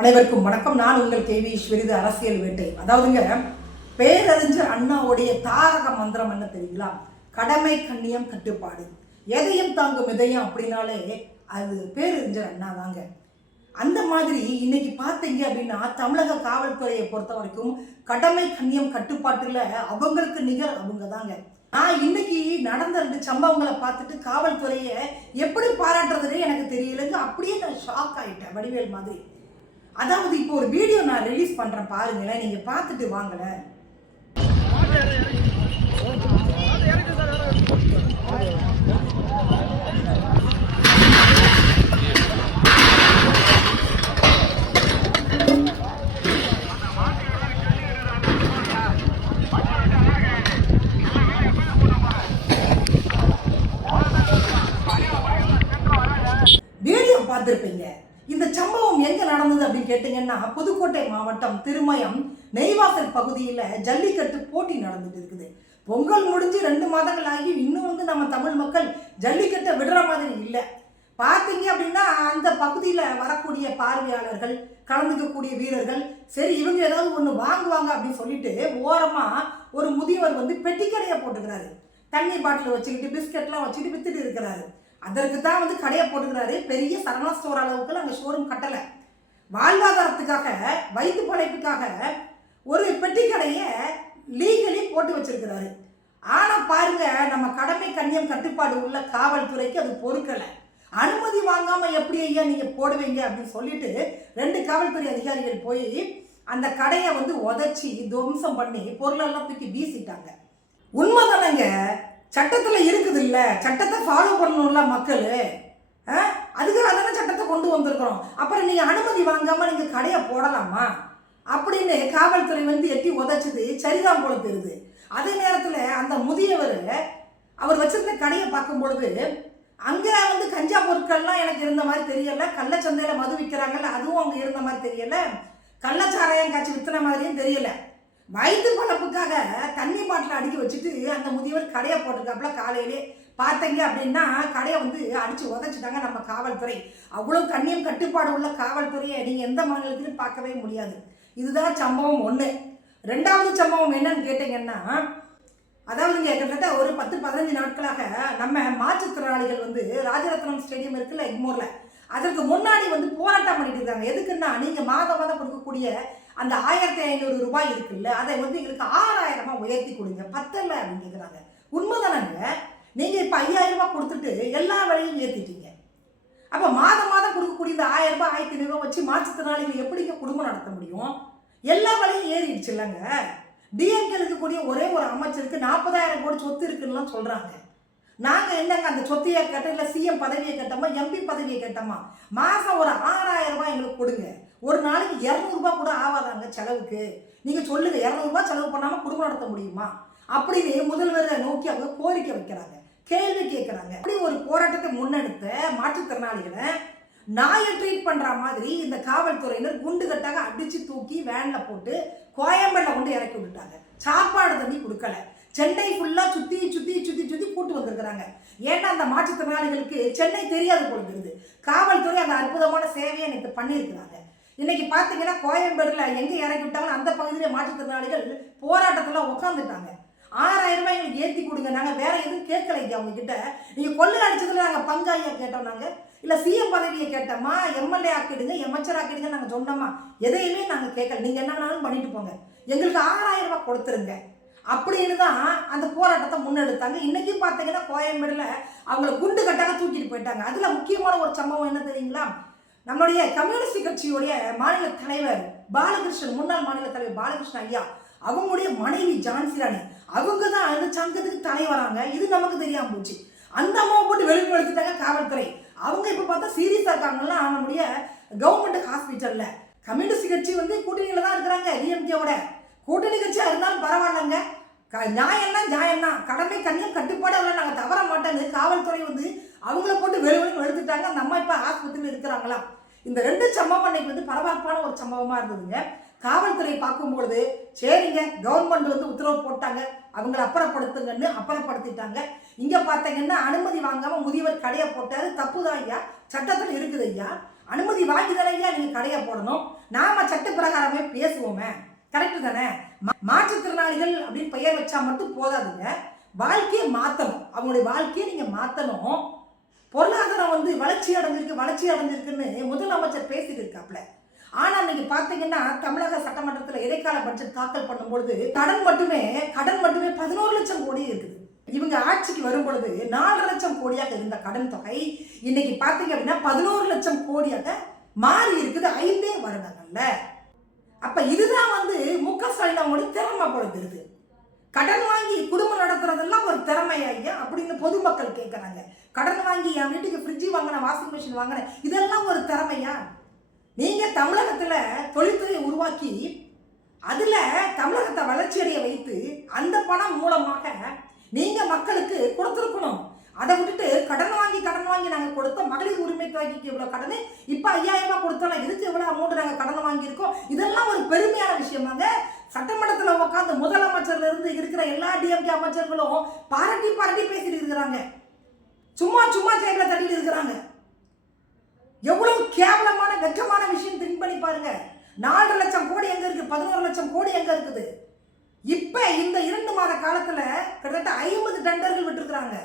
அனைவருக்கும் வணக்கம். நான் உங்கள் கேவி ஈஸ்வரிது அரசியல் வேட்டை. அதாவதுங்க பேரறிஞர் அண்ணாவுடைய தாரக மந்திரம் என்ன தெரியுங்களா? கடமை கண்ணியம் கட்டுப்பாடு. எதையும் தாங்கும் இதயம் அப்படின்னாலே அது பேரறிஞர் அண்ணா தாங்க அந்த மாதிரி இன்னைக்கு பார்த்தீங்க அப்படின்னா தமிழக காவல்துறையை பொறுத்த வரைக்கும் கடமை கண்ணியம் கட்டுப்பாட்டில் அவங்களுக்கு நிகர் அவங்க தாங்க நான் இன்னைக்கு நடந்த ரெண்டு சம்பவங்களை பார்த்துட்டு காவல்துறையை எப்படி பாராட்டுறதுனே எனக்கு தெரியலங்க. அப்படியே நான் ஷாக் ஆகிட்டேன் வடிவேல் மாதிரி. அதாவது இப்போ ஒரு வீடியோ நான் ரிலீஸ் பண்றேன் பாருங்களேன். நீங்க பார்த்துட்டு வாங்களேன் வீடியோ பார்த்துருப்பீங்க இந்த சம்பவம் எங்க நடந்தது அப்படின்னு கேட்டீங்கன்னா புதுக்கோட்டை மாவட்டம் திருமயம் நெய்வாசல் பகுதியில் ஜல்லிக்கட்டு போட்டி நடந்துட்டு இருக்குது. பொங்கல் முடிஞ்சு ரெண்டு மாதங்கள் ஆகி இன்னும் வந்து நம்ம தமிழ் மக்கள் ஜல்லிக்கட்டை விடுற மாதிரி இல்லை. பார்த்தீங்க அப்படின்னா அந்த பகுதியில் வரக்கூடிய பார்வையாளர்கள் கலந்துக்கக்கூடிய வீரர்கள் சரி இவங்க ஏதாவது ஒன்று வாங்குவாங்க அப்படின்னு சொல்லிட்டு ஓரமாக ஒரு முதியவர் வந்து பெட்டிக்கடையை போட்டுக்கிறாரு. தண்ணி பாட்டில் வச்சுக்கிட்டு பிஸ்கெட்லாம் வச்சுக்கிட்டு வித்துட்டு இருக்கிறாரு. அதற்கு தான் வந்து கடையை போட்டுக்கிறாரு. பெரிய சரணா ஸ்டோர் அளவுக்கு அங்கே ஷோரூம் கட்டலை. வாழ்வாதாரத்துக்காக வயிற்று பழைப்புக்காக ஒரு பெட்டி கடையை லீகலி போட்டு வச்சிருக்கிறாரு. ஆனால் பாருங்க நம்ம கடமை கண்ணியம் கட்டுப்பாடு உள்ள காவல்துறைக்கு அது பொறுக்கலை. அனுமதி வாங்காம எப்படி ஐயா நீங்க போடுவீங்க அப்படின்னு சொல்லிட்டு ரெண்டு காவல்துறை அதிகாரிகள் போய் அந்த கடையை வந்து உதச்சி துவம்சம் பண்ணி பொருளெல்லாம் தூக்கி வீசிட்டாங்க. உண்மைதானங்க? சட்டத்தில் இருக்குது இல்லை? சட்டத்தை ஃபாலோ பண்ணணும்ல மக்கள். அதுக்காக தானே சட்டத்தை கொண்டு வந்திருக்கிறோம். அப்புறம் நீங்கள் அனுமதி வாங்காமல் நீங்கள் கடையை போடலாமா? அப்படின்னு காவல்துறை வந்து எட்டி உதச்சது சரிதான் போல தெரியுது. அதே நேரத்தில் அந்த முதியவர் அவர் வச்சிருந்த கடையை பார்க்கும் பொழுது அங்கே வந்து கஞ்சா பொருட்கள்லாம் எனக்கு இருந்த மாதிரி தெரியல கள்ளச்சந்தையில் மது விற்கிறாங்கல்ல அதுவும் அங்கே இருந்த மாதிரி தெரியல கள்ளச்சாராயம் காய்ச்சி விற்றுன மாதிரியும் தெரியல. வயிற்று பழப்புக்காக தண்ணி பாட்டில் அடிக்க வச்சுட்டு அந்த முதியவர் கடையை போட்டிருக்காப்புல காலையிலே. பார்த்தீங்க அப்படின்னா கடையை வந்து அடித்து உதச்சிட்டாங்க நம்ம காவல்துறை. அவ்வளோ கண்ணியம் கட்டுப்பாடு உள்ள காவல்துறையை நீங்கள் எந்த மாநிலத்திலும் பார்க்கவே முடியாது. இதுதான் சம்பவம் ஒன்று ரெண்டாவது சம்பவம் என்னன்னு கேட்டிங்கன்னா அதாவதுங்க கிட்டத்தட்ட ஒரு பத்து பதினஞ்சு நாட்களாக நம்ம மாற்றுத்திறனாளிகள் வந்து ராஜரத்னம் ஸ்டேடியம் இருக்குல்ல எக்மோரில் அதற்கு முன்னாடி வந்து போராட்டம் பண்ணிட்டு இருக்காங்க. எதுக்குன்னா நீங்கள் மாதம் மாதம் கொடுக்கக்கூடிய அந்த ஆயிரத்தி ஐநூறு ரூபாய் இருக்குல்ல அதை வந்து எங்களுக்கு ஆறாயிரமா உயர்த்தி கொடுங்க. பத்தல அப்படின்னு கேட்குறாங்க உண்மைதானங்க? நீங்கள் இப்போ ஐயாயிரம் ரூபாய் கொடுத்துட்டு எல்லா விலையும் ஏற்றிட்டீங்க அப்போ மாதம் மாதம் கொடுக்கக்கூடிய இந்த ஆயிரம் ரூபாய் ஆயிரத்தி ஐநூறுபா வச்சு மாற்றுத்திறனாளிகள் எப்படிங்க குடும்பம் நடத்த முடியும்? எல்லா வழியும் ஏறிடுச்சு இல்லைங்க. டிஎம்கே இருக்கக்கூடிய ஒரே ஒரு அமைச்சருக்கு நாற்பதாயிரம் கோடி சொத்து இருக்குன்னுலாம் சொல்கிறாங்க நாங்கள் என்னங்க அந்த சொத்தையை கேட்டோம் இல்லை சிஎம் பதவியை கேட்டோமா எம்பி பதவியை கேட்டோமா? மாதம் ஒரு ஆறாயிரம் ரூபாய் எங்களுக்கு கொடுங்க. ஒரு நாளைக்கு இரநூறுபா கூட ஆகாதாங்க செலவுக்கு? நீங்கள் சொல்லுங்கள் இரநூறுபா செலவு பண்ணாமல் குடும்பம் நடத்த முடியுமா? அப்படின்னு முதல்வரை நோக்கி அவங்க கோரிக்கை வைக்கிறாங்க. கேள்வி கேட்குறாங்க அப்படி ஒரு போராட்டத்தை முன்னெடுத்த மாற்றுத்திறனாளிகளை நாயை ட்ரீட் பண்ணுற மாதிரி இந்த காவல்துறையினர் குண்டு கட்டாக அடித்து தூக்கி வேனில் போட்டு கோயம்பேட்டில் கொண்டு இறக்கி விட்டுட்டாங்க. சாப்பாடு தண்ணி கொடுக்கல. சென்னை ஃபுல்லாக சுற்றி சுற்றி சுற்றி சுற்றி கூட்டு வந்திருக்கிறாங்க. ஏன்னா அந்த மாற்றுத்திறனாளிகளுக்கு சென்னை தெரியாது போல காவல்துறை அந்த அற்புதமான சேவையை எனக்கு பண்ணியிருக்கிறாங்க. இன்னைக்கு பார்த்தீங்கன்னா கோயம்பேடில் எங்கே இறக்கி விட்டாங்களோ அந்த பகுதியில் மாற்றுத்திறனாளிகள் போராட்டத்தில் உட்காந்துட்டாங்க ஆறாயிரம் ரூபாய் எங்களுக்கு ஏற்றி கொடுங்க. நாங்கள் வேற எதுவும் கேட்கல இங்கே அவங்க கிட்ட நீங்கள் கொள்ளை அடிச்சதுல நாங்கள் பங்காளியா கேட்டோம் நாங்கள் இல்லை சிஎம் பதவியை கேட்டோமா? எம்எல்ஏ ஆக்கிடுங்க எம்எச்ஆர் ஆக்கிடுங்க நாங்கள் சொன்னோமா? எதையுமே நாங்கள் கேட்கல. நீங்கள் என்ன வேணாலும் பண்ணிட்டு போங்க. எங்களுக்கு ஆறாயிரம் ரூபாய் கொடுத்துருங்க. அப்படின்னு தான் அந்த போராட்டத்தை முன்னெடுத்தாங்க. இன்னைக்கு பார்த்தீங்கன்னா கோயம்பேடுல அவங்கள குண்டு கட்டாக தூக்கிட்டு போயிட்டாங்க. அதில் முக்கியமான ஒரு சம்பவம் என்ன தெரியுங்களா? நம்மளுடைய கம்யூனிஸ்ட் கட்சியுடைய மாநில தலைவர் பாலகிருஷ்ணன் முன்னாள் மாநில தலைவர் பாலகிருஷ்ணன் ஐயா அவங்களுடைய மனைவி ஜான்சிராணி அவங்க தான் அந்த சங்கத்துக்கு தலைவராங்க இது நமக்கு தெரியாம போச்சு. அந்த அம்மாவை போட்டு வெளிப்படுத்திட்டாங்க காவல்துறை. அவங்க இப்போ பார்த்தா சீரியஸாக இருக்காங்கன்னா நம்முடைய கவர்மெண்ட் ஹாஸ்பிட்டல்ல கம்யூனிஸ்ட் கட்சி வந்து கூட்டணியில் தான் இருக்கிறாங்க டிஎம்கேவோட கூட்டணி கட்சியாக இருந்தாலும் பரவாயில்லைங்க. க நியாயம்னா நியாயம்னா கடமை கண்ணியம் கட்டுப்பாடு அதெல்லாம் நாங்கள் தவற மாட்டேன்னு காவல்துறை வந்து அவங்கள போட்டு வெளிவெளி எடுத்துட்டாங்க அந்த அம்மா இப்போ ஆஸ்பத்திரியில் இருக்கிறாங்களாம். இந்த ரெண்டு சம்பவம் அன்னைக்கு வந்து பரபரப்பான ஒரு சம்பவமாக இருந்ததுங்க. காவல்துறை பார்க்கும்பொழுது சரிங்க கவர்மெண்ட் வந்து உத்தரவு போட்டாங்க அவங்கள அப்புறப்படுத்துங்கன்னு அப்புறப்படுத்திட்டாங்க. இங்கே பார்த்தீங்கன்னா அனுமதி வாங்காமல் முதியவர் கடையை போட்டாரு. தப்பு தான் ஐயா? சட்டத்தில் இருக்குது ஐயா. அனுமதி வாங்கி தானேயா நீங்க கடையை போடணும். நாம சட்ட பிரகாரமே பேசுவோமே. கரெக்டு தானே? மா- மாற்றுத்திறனாளிகள் அப்படின்னு பெயர் வச்சா மட்டும் போதாதுங்க. வாழ்க்கையை மாத்தணும். அவங்களுடைய வாழ்க்கையை நீங்க மாத்தணும். பொருளாதாரம் வந்து வளர்ச்சி அடைஞ்சிருக்கு வளர்ச்சி அடைஞ்சிருக்குன்னு முதலமைச்சர் பேசிட்டு இருக்காப்ல. ஆனால் இன்னைக்கு பார்த்தீங்கன்னா தமிழக சட்டமன்றத்தில் இடைக்கால பட்ஜெட் தாக்கல் பண்ணும்பொழுது கடன் மட்டுமே கடன் மட்டுமே பதினோரு லட்சம் கோடி இருக்குது. இவங்க ஆட்சிக்கு வரும் பொழுது நாலு லட்சம் கோடியாக இருந்த கடன் தொகை இன்னைக்கு பார்த்தீங்க அப்படின்னா பதினோரு லட்சம் கோடியாக மாறி இருக்குது. ஐந்தே வருடங்கள்ல. அப்ப இதுதான் வந்து முக ஸ்டாலின் அவங்களுடைய திறமை பொழுது கடன் வாங்கி குடும்பம் நடத்துறதெல்லாம் ஒரு திறமை ஐயா அப்படின்னு பொதுமக்கள் கேட்குறாங்க கடன் வாங்கி என் வீட்டுக்கு ஃப்ரிட்ஜ் வாங்கின வாஷிங் மிஷின் வாங்கினேன் இதெல்லாம் ஒரு திறமையா? நீங்கள் தமிழகத்தில் தொழில்துறையை உருவாக்கி அதில் தமிழகத்தை வளர்ச்சியடைய வைத்து அந்த பணம் மூலமாக நீங்கள் மக்களுக்கு கொடுத்துருக்கணும். அதை விட்டுட்டு கடன் வாங்கி கடன் வாங்கி நாங்கள் கொடுத்தோம் மகளிர் உரிமை தொகைக்கு இவ்வளோ கடன் இப்போ ஐயாயிரம் ரூபாய் கொடுத்தோம் இதுக்கு இவ்வளோ அமௌண்ட் நாங்கள் கடன் வாங்கியிருக்கோம்? இதெல்லாம் ஒரு பெருமையான விஷயமாங்க. சட்டமன்றத்தில் உட்காந்து முதலமைச்சர்ல இருந்து இருக்கிற எல்லா டிஎம்கே அமைச்சர்களும் பாராட்டி பாராட்டி பேசிட்டு இருக்கிறாங்க. சும்மா சும்மா ஜெயில தட்டிட்டு இருக்கிறாங்க. எவ்வளவு கேவலமான வெட்கமான விஷயம் திங்க் பண்ணி பாருங்க. நாலு லட்சம் கோடி எங்க இருக்கு? பதினோரு லட்சம் கோடி எங்க இருக்குது? இப்ப இந்த இரண்டு மாத காலத்துல கிட்டத்தட்ட ஐம்பது டெண்டர்கள் விட்டுருக்காங்க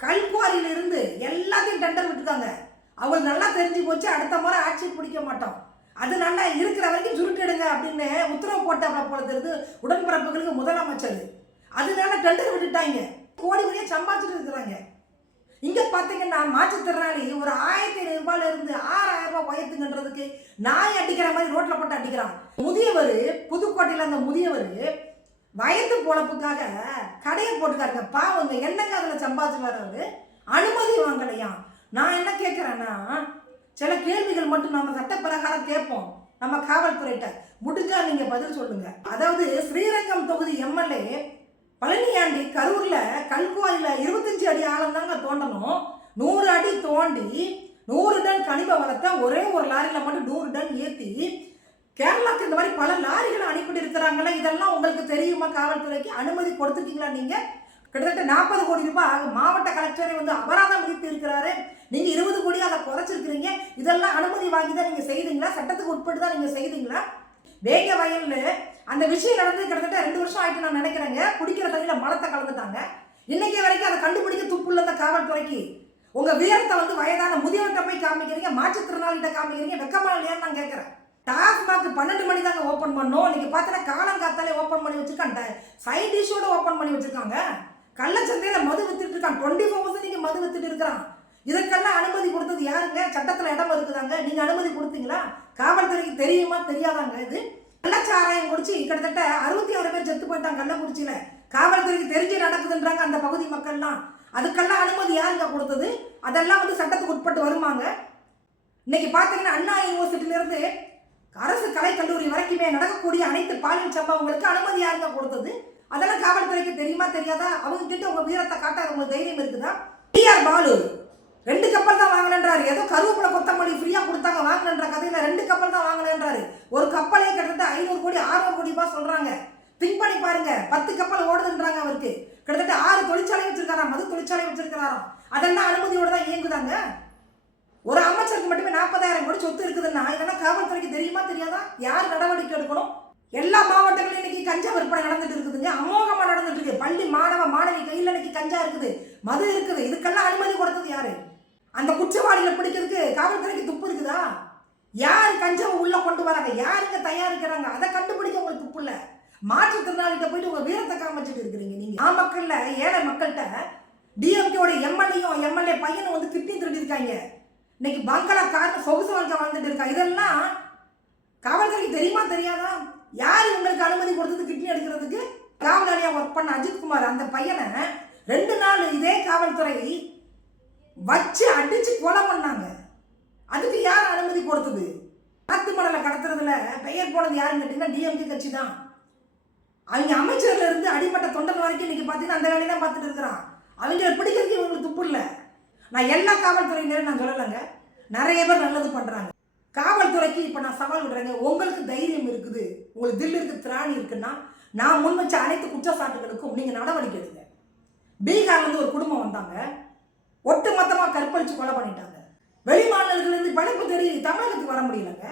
கல்குவாரியில இருந்து எல்லாத்தையும் டெண்டர் விட்டுருக்காங்க. அவங்களுக்கு நல்லா தெரிஞ்சு போச்சு அடுத்த முறை ஆட்சி பிடிக்க மாட்டோம். அது நல்லா இருக்கிற வரைக்கும் சுருட்டிடுங்க அப்படின்னு உத்தரவு போட்டாப்ல போல தெரிஞ்சு உடன்பிறப்புகளுக்கு முதலமைச்சர். அதனால டெண்டர் விட்டுட்டாங்க. கோடி கோடியா சம்பாதிச்சுட்டு இருக்கிறாங்க. இங்க பாத்தீங்கன்னா மாற்றுத்திறனாளி ஒரு ஆயிரத்தி ஐநூறு ரூபாயில இருந்து உயர்த்துங்கன்றதுக்கு நாய் அடிக்கிற மாதிரி ரோட்டில் போட்டு அடிக்கிறான். முதியவர் புதுக்கோட்டையில் அந்த முதியவர் வயது பொழப்புக்காக கடையை போட்டுக்காருங்க பாவங்க என்னங்க அதில் சம்பாதிச்சு வர்றாரு அனுமதி வாங்கலையாம் நான் என்ன கேட்குறேன்னா சில கேள்விகள் மட்டும் நம்ம சட்ட பிரகாரம் கேட்போம். நம்ம காவல்துறையிட்ட முடிஞ்சா நீங்கள் பதில் சொல்லுங்க. அதாவது ஸ்ரீரங்கம் தொகுதி எம்எல்ஏ பழனியாண்டி கரூரில் கல்குவாயில இருபத்தஞ்சு அடி ஆழம் தாங்க தோண்டணும். நூறு அடி தோண்டி நூறு டன் கனிம வளத்தை ஒரே ஒரு லாரியில் மட்டும் நூறு டன் ஏற்றி கேரளாவுக்கு இந்த மாதிரி பல லாரிகளை அனுப்பிட்டு இருக்கிறாங்களே இதெல்லாம் உங்களுக்கு தெரியுமா? காவல்துறைக்கு அனுமதி கொடுத்துருக்கீங்களா நீங்கள் கிட்டத்தட்ட நாற்பது கோடி ரூபாய் மாவட்ட கலெக்டரை வந்து அபராதம் விதித்து இருக்கிறாரு. நீங்கள் இருபது கோடி அதை குறைச்சிருக்கிறீங்க. இதெல்லாம் அனுமதி வாங்கி தான் நீங்கள் செய்தீங்களா? சட்டத்துக்கு உட்பட்டு தான் நீங்கள் செய்தீங்களா? வேக வயலில் அந்த விஷயம் நடந்து கிட்டத்தட்ட ரெண்டு வருஷம் ஆகிட்டு நான் நினைக்கிறேங்க. குடிக்கிற தண்ணியில் மலத்தை கலந்துட்டாங்க. இன்னைக்கு வரைக்கும் அதை கண்டுபிடிக்க துப்புள்ள அந்த காவல்துறைக்கு. உங்க வீரத்தை வந்து வயதான முதியவர்கிட்ட போய் காமிக்கிறீங்க மாற்றுத்திறனாளிகிட்ட காமிக்கிறீங்க வெக்கமா இல்லையான்னு நான் கேட்குறேன். டாஸ்மாக் பன்னெண்டு மணி தாங்க ஓப்பன் பண்ணோம். இன்னைக்கு பார்த்தீங்கன்னா காலங்காத்தாலே ஓப்பன் பண்ணி வச்சிருக்காங்க. சைட் டிஷ்ஷோட ஓப்பன் பண்ணி வச்சிருக்காங்க. கள்ளச்சந்தையில மது வித்துட்டு இருக்கான் டுவெண்ட்டி ஃபோர் பர்சன்ட் நீங்க மது வித்துட்டு இருக்கிறான். இதற்கெல்லாம் அனுமதி கொடுத்தது யாருங்க? சட்டத்தில் இடம் இருக்குதாங்க நீங்க அனுமதி கொடுத்தீங்களா? காவல்துறைக்கு தெரியுமா? தெரியாதாங்க இது. கள்ளச்சாராயம் குடிச்சு கிட்டத்தட்ட அறுபத்தி ஆறு பேர் செத்து போயிட்டாங்க கள்ளக்குறிச்சியில. காவல்துறைக்கு தெரிஞ்சு நடக்குதுன்றாங்க அந்த பகுதி மக்கள்லாம். அதுக்கெல்லாம் அனுமதி யாருங்க கொடுத்தது? அதெல்லாம் வந்து சட்டத்துக்கு உட்பட்டு வருமாங்க. இன்னைக்கு பார்த்தீங்கன்னா அண்ணா யூனிவர்சிட்டியிலிருந்து அரசு கலைக்கல்லூரி வரைக்குமே நடக்கக்கூடிய அனைத்து பாலியல் சம்பவங்களுக்கு அனுமதி யாருங்க கொடுத்தது? அதெல்லாம் காவல்துறைக்கு தெரியுமா தெரியாதா? அவங்க கிட்ட உங்க வீரத்தை காட்ட உங்களுக்கு தைரியம் இருக்குதா? டிஆர் பாலு ரெண்டு கப்பல் தான் வாங்கினன்றாரு. ஏதோ கருவேப்பிலை கொத்தமல்லி ஃப்ரீயா கொடுத்தாங்க வாங்கினன்ற கதையில ரெண்டு கப்பல் தான் வாங்கினன்றாரு. ஒரு கப்பலே கிட்டத்தட்ட ஐநூறு கோடி ஆறுநூறு கோடி ரூபாய் சொல்றாங்க. திங்க் பண்ணி பாருங்க பத்து கப்பல் ஓடுதுன்றாங்க அவருக்கு கிட்டத்தட்ட ஆறு தொழிற்சாலை வச்சிருக்காராம் மது தொழிற்சாலை வச்சிருக்கிறாராம் அதெல்லாம் அனுமதியோட தான் இயங்குதாங்க? ஒரு அமைச்சருக்கு மட்டுமே நாற்பதாயிரம் கோடி சொத்து இருக்குதுன்னா இதெல்லாம் காவல்துறைக்கு தெரியுமா தெரியாதா? யார் நடவடிக்கை எடுக்கணும்? எல்லா மாவட்டங்களும் இன்னைக்கு கஞ்சா விற்பனை நடந்துட்டு இருக்குதுங்க. அமோகமாக நடந்துட்டு இருக்கு. பள்ளி மாணவ மாணவி கையில் இன்னைக்கு கஞ்சா இருக்குது. மது இருக்குது. இதுக்கெல்லாம் அனுமதி கொடுத்தது யாரு? அந்த குற்றவாளிகளை பிடிக்கிறதுக்கு காவல்துறைக்கு துப்பு இருக்குதா? யார் கஞ்சாவை உள்ளே கொண்டு வராங்க? யாருங்க தயாரிக்கிறாங்க? அதை கண்டுபிடிக்க உங்களுக்கு துப்பு இல்லை. மாற்றுத்திறனாளிகிட்ட போயிட்டு உங்கள் வீரத்தை காமிச்சிட்டு இருக்கிறீங்க நீங்கள் நாமக்கல்ல ஏழை மக்கள்கிட்ட டிஎம்கேவோட எம்எல்ஏயும் எம்எல்ஏ பையனும் வந்து கிட்னி திருடிருக்காங்க இன்னைக்கு பங்களா கார் சொகுசு வாழ்க்கை வாழ்ந்துட்டு இருக்கா? இதெல்லாம் காவல்துறைக்கு தெரியுமா தெரியாதா? யார் உங்களுக்கு அனுமதி கொடுத்தது கிட்னி எடுக்கிறதுக்கு? காவலாளியாக ஒர்க் பண்ண அஜித்குமார் அந்த பையனை ரெண்டு நாள் இதே காவல்துறை வச்சு அடிச்சு கொலை பண்ணாங்க. அதுக்கு யார் அனுமதி கொடுத்தது? காத்து மடலை கடத்துறதுல பெயர் போனது யாருன்னு கேட்டீங்கன்னா டிஎம்கே கட்சி தான் அவங்க அமைச்சர்ல இருந்து அடிமட்ட தொண்டன் வரைக்கும் இன்னைக்கு பார்த்தீங்கன்னா அந்த வேலையை தான் பார்த்துட்டு இருக்கிறான். அவங்கள பிடிக்கிறதுக்கு இவங்களுக்கு துப்பு இல்லை. நான் எல்லா காவல்துறையினரும் நான் சொல்லலைங்க. நிறைய பேர் நல்லது பண்ணுறாங்க காவல்துறைக்கு இப்போ நான் சவால் விடுறேங்க. உங்களுக்கு தைரியம் இருக்குது உங்களுக்கு தில் இருக்கு திராணி இருக்குன்னா நான் முன் வச்ச அனைத்து குற்றச்சாட்டுகளுக்கும் நீங்கள் நடவடிக்கை எடுங்க. பீகார்லேருந்து ஒரு குடும்பம் வந்தாங்க. ஒட்டு மொத்தமாக கற்பழித்து கொலை பண்ணிட்டாங்க. வெளி மாநிலத்திலிருந்து படிப்பு தெரியுது தமிழகத்துக்கு வர முடியலங்க.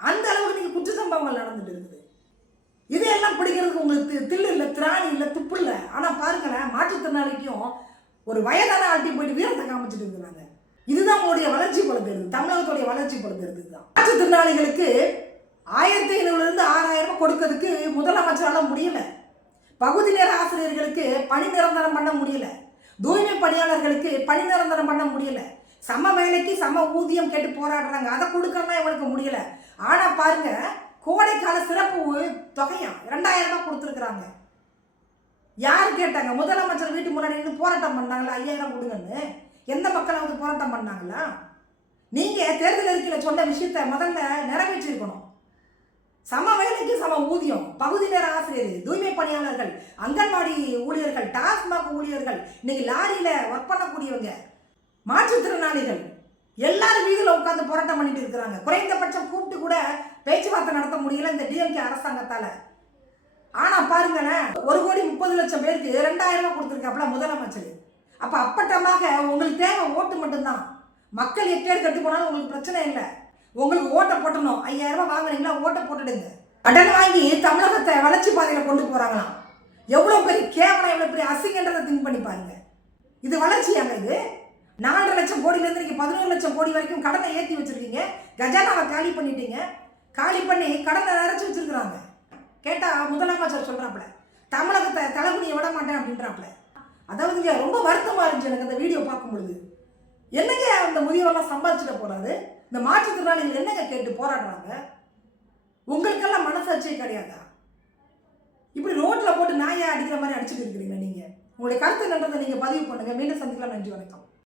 அந்த அளவுக்கு நீங்கள் குற்ற சம்பவங்கள் நடந்துட்டு இருக்குது. இதையெல்லாம் பிடிக்கிறதுக்கு உங்களுக்கு தில்லு இல்லை திராணி இல்லை துப்பு இல்லை. ஆனால் பாருங்களேன் மாற்றுத்திறனாளிக்கும் ஒரு வயதான ஆட்டி போயிட்டு வீரத்தை காமிச்சிட்டு இருக்கிறாங்க. இதுதான் உங்களுடைய வளர்ச்சி போல தமிழகத்துடைய வளர்ச்சி போல தான் மாற்றுத்திறனாளிகளுக்கு ஆயிரத்தி ஐநூறுலேருந்து ஆறாயிரம் கொடுக்கறதுக்கு முதலமைச்சரால் முடியல. பகுதி நேர ஆசிரியர்களுக்கு பணி நிரந்தரம் பண்ண முடியல. தூய்மை பணியாளர்களுக்கு பணி நிரந்தரம் பண்ண முடியல. சம வேலைக்கு சம ஊதியம் கேட்டு போராடுறாங்க. அதை கொடுக்கறதா இவனுக்கு முடியல. ஆனால் பாருங்க கோடைக்கால சிறப்பு தொகையா? ரெண்டாயிரம் ரூபாய் கொடுத்துருக்குறாங்க. யார் கேட்டாங்க? முதலமைச்சர் வீட்டு முன்னாடி நின்று போராட்டம் பண்ணாங்களா? ஐயாயிரம் கொடுங்கன்னு. எந்த மக்களாவது போராட்டம் பண்ணாங்களா? நீங்கள் தேர்தல் அறிக்கையில் சொன்ன விஷயத்த முதல்ல நிறைவேற்றிருக்கணும். சம வேலைக்கு சம ஊதியம். பகுதி நேர ஆசிரியர் தூய்மை பணியாளர்கள் அங்கன்வாடி ஊழியர்கள் டாஸ்மாக் ஊழியர்கள் இன்னைக்கு லாரியில் ஒர்க் பண்ணக்கூடியவங்க மாற்றுத்திறனாளிகள் எல்லாரும் வீதியில் உட்காந்து போராட்டம் பண்ணிட்டு இருக்கிறாங்க. குறைந்தபட்சம் கூப்பிட்டு கூட பேச்சுவார்த்தை நடத்த முடியல இந்த டிஎம்கே அரசாங்கத்தால். ஆனால் பாருங்களேன் ஒரு கோடி முப்பது லட்சம் பேருக்கு ரெண்டாயிரம் ரூபா கொடுத்துருக்காப்புல முதலமைச்சர். அப்போ அப்பட்டமாக உங்களுக்கு தேவை ஓட்டு மட்டும்தான். மக்கள் எக்கேடு கட்டு போனாலும் உங்களுக்கு பிரச்சனை இல்லை. உங்களுக்கு ஓட்டை போட்டணும். ஐயாயிரம் ரூபாய் வாங்குறீங்களா ஓட்டை போட்டுடுங்க. கடன் வாங்கி தமிழகத்தை வளர்ச்சி பாதையில் கொண்டு போகிறாங்களாம் எவ்வளோ பெரிய கேவலம் எவ்வளோ பெரிய அசிங்கன்றதை திங்க் பண்ணி பாருங்க. இது வளர்ச்சியாங்க இது. நாலரை லட்சம் கோடியிலேருந்து நீங்கள் பதினோரு லட்சம் கோடி வரைக்கும் கடனை ஏற்றி வச்சிருக்கீங்க. கஜானாவை காலி பண்ணிட்டீங்க. காலி பண்ணி கடனை நிறைச்சி வச்சிருக்கிறாங்க. கேட்டால் முதலமைச்சர் சொல்கிறாப்புல தமிழகத்தை தலைமுடியை விட மாட்டேன் அப்படின்றாப்புல. அதாவதுங்க ரொம்ப வருத்தமாக இருந்துச்சு எனக்கு அந்த வீடியோ பார்க்கும் பொழுது என்னங்க அந்த முதியவரெல்லாம் சம்பாதிச்சிட போகிறாரு இந்த மாற்றுத்திறனாளிகள் என்னங்க கேட்டு போராடுறாங்க? உங்களுக்கெல்லாம் மனசாட்சியே கிடையாதா? இப்படி ரோட்டில் போட்டு நாயை அடிக்கிற மாதிரி அடிச்சுட்டு இருக்கிறீங்க நீங்கள் உங்களுடைய கருத்து என்னன்றதை நீங்கள் பதிவு பண்ணுங்கள் மீண்டும் சந்திக்கலாம். நன்றி வணக்கம்.